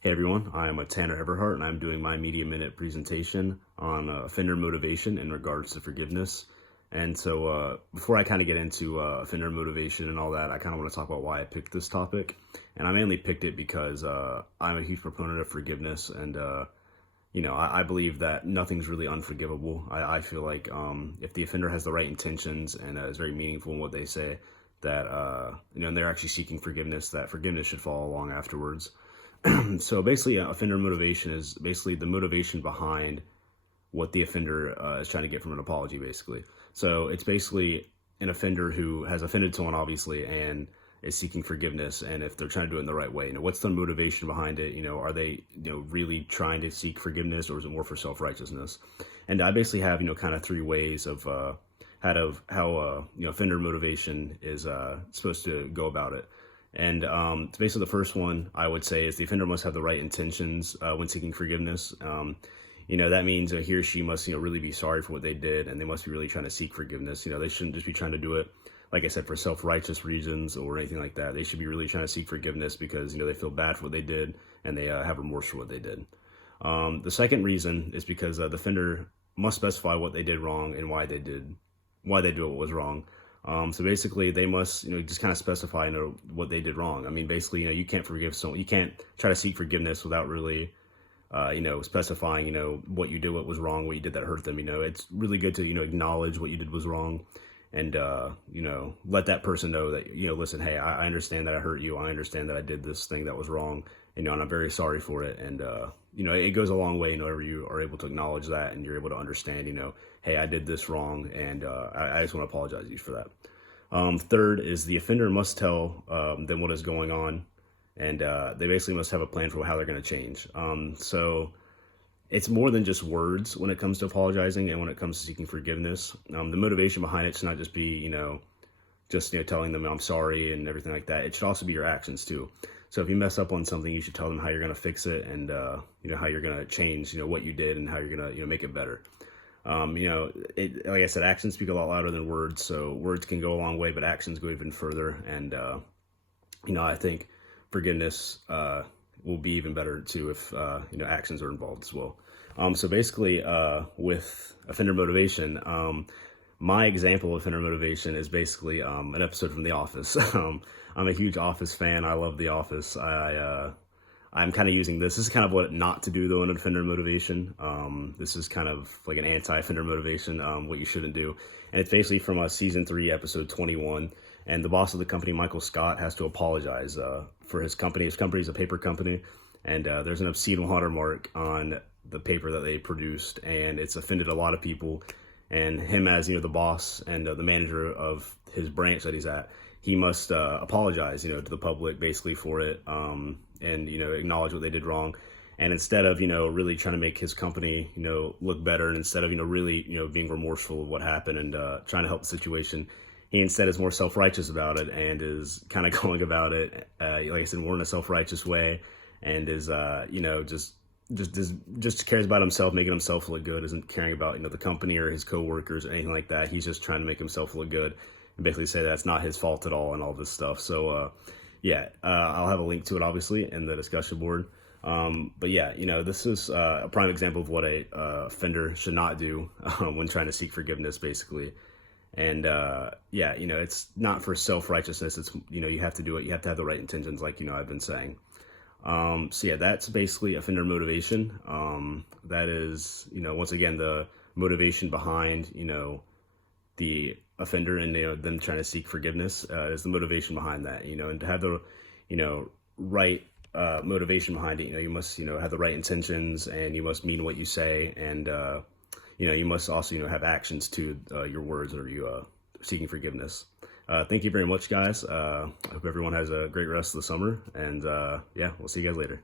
Hey everyone, I'm Tanner Everhart and I'm doing my Media Minute presentation on offender motivation in regards to forgiveness. And so before I kind of get into offender motivation and all that, I kind of want to talk about why I picked this topic. And I mainly picked it because I'm a huge proponent of forgiveness and I believe that nothing's really unforgivable. I feel like if the offender has the right intentions and is very meaningful in what they say, that, and they're actually seeking forgiveness, that forgiveness should follow along afterwards. So basically, offender motivation is basically the motivation behind what the offender is trying to get from an apology, basically. So it's basically an offender who has offended someone, obviously, and is seeking forgiveness. And if they're trying to do it in the right way, what's the motivation behind it? Are they, really trying to seek forgiveness, or is it more for self-righteousness? And I basically have, kind of three ways of how offender motivation is supposed to go about it. And it's basically the first one I would say is the offender must have the right intentions when seeking forgiveness. That means he or she must, really be sorry for what they did, and they must be really trying to seek forgiveness. They shouldn't just be trying to do it, like I said, for self-righteous reasons or anything like that. They should be really trying to seek forgiveness because, they feel bad for what they did and they have remorse for what they did. The second reason is because the offender must specify what they did wrong and why they do what was wrong. So basically, they must, just kind of specify, what they did wrong. I mean, basically, you can't forgive someone. You can't try to seek forgiveness without really, specifying, what you did, what was wrong, what you did that hurt them. It's really good to, acknowledge what you did was wrong, and let that person know that, listen, hey, I understand that I hurt you. I understand that I did this thing that was wrong, and I'm very sorry for it. And it goes a long way, whenever you are able to acknowledge that and you're able to understand, hey, I did this wrong, and I just want to apologize to you for that. Third is the offender must tell them what is going on, and they basically must have a plan for how they're going to change. So it's more than just words when it comes to apologizing and when it comes to seeking forgiveness. The motivation behind it should not just be, just telling them I'm sorry and everything like that. It should also be your actions too. So if you mess up on something, you should tell them how you're going to fix it, and how you're going to change what you did and how you're going to make it better. Like I said, actions speak a lot louder than words. So words can go a long way, but actions go even further. And I think forgiveness will be even better too if actions are involved as well. So basically, with offender motivation, my example of offender motivation is basically an episode from The Office. I'm a huge Office fan. I love The Office. I'm kind of using this. This is kind of what not to do, though, in offender motivation. This is kind of like an anti-offender motivation, what you shouldn't do. And it's basically from season 3, episode 21. And the boss of the company, Michael Scott, has to apologize for his company. His company is a paper company, and there's an obscene watermark on the paper that they produced, and it's offended a lot of people. And him, as the boss and the manager of his branch that he's at, he must apologize, to the public basically for it, and acknowledge what they did wrong. And instead of really trying to make his company look better, and instead of really being remorseful of what happened and trying to help the situation, he instead is more self-righteous about it and is kind of going about it, like I said, more in a self-righteous way, and is just cares about himself, making himself look good, isn't caring about the company or his coworkers or anything like that. He's just trying to make himself look good and basically say that's not his fault at all and all this stuff. So I'll have a link to it obviously in the discussion board. But yeah, this is a prime example of what a offender should not do when trying to seek forgiveness, basically. And it's not for self-righteousness. It's you have to do it. You have to have the right intentions, like I've been saying. So yeah, that's basically offender motivation. That is, once again, the motivation behind, the offender and, them trying to seek forgiveness, is the motivation behind that, and to have the, right, motivation behind it, you must, have the right intentions, and you must mean what you say. And, you must also, have actions to, your words, or you, seeking forgiveness. Thank you very much, guys. I hope everyone has a great rest of the summer, and we'll see you guys later.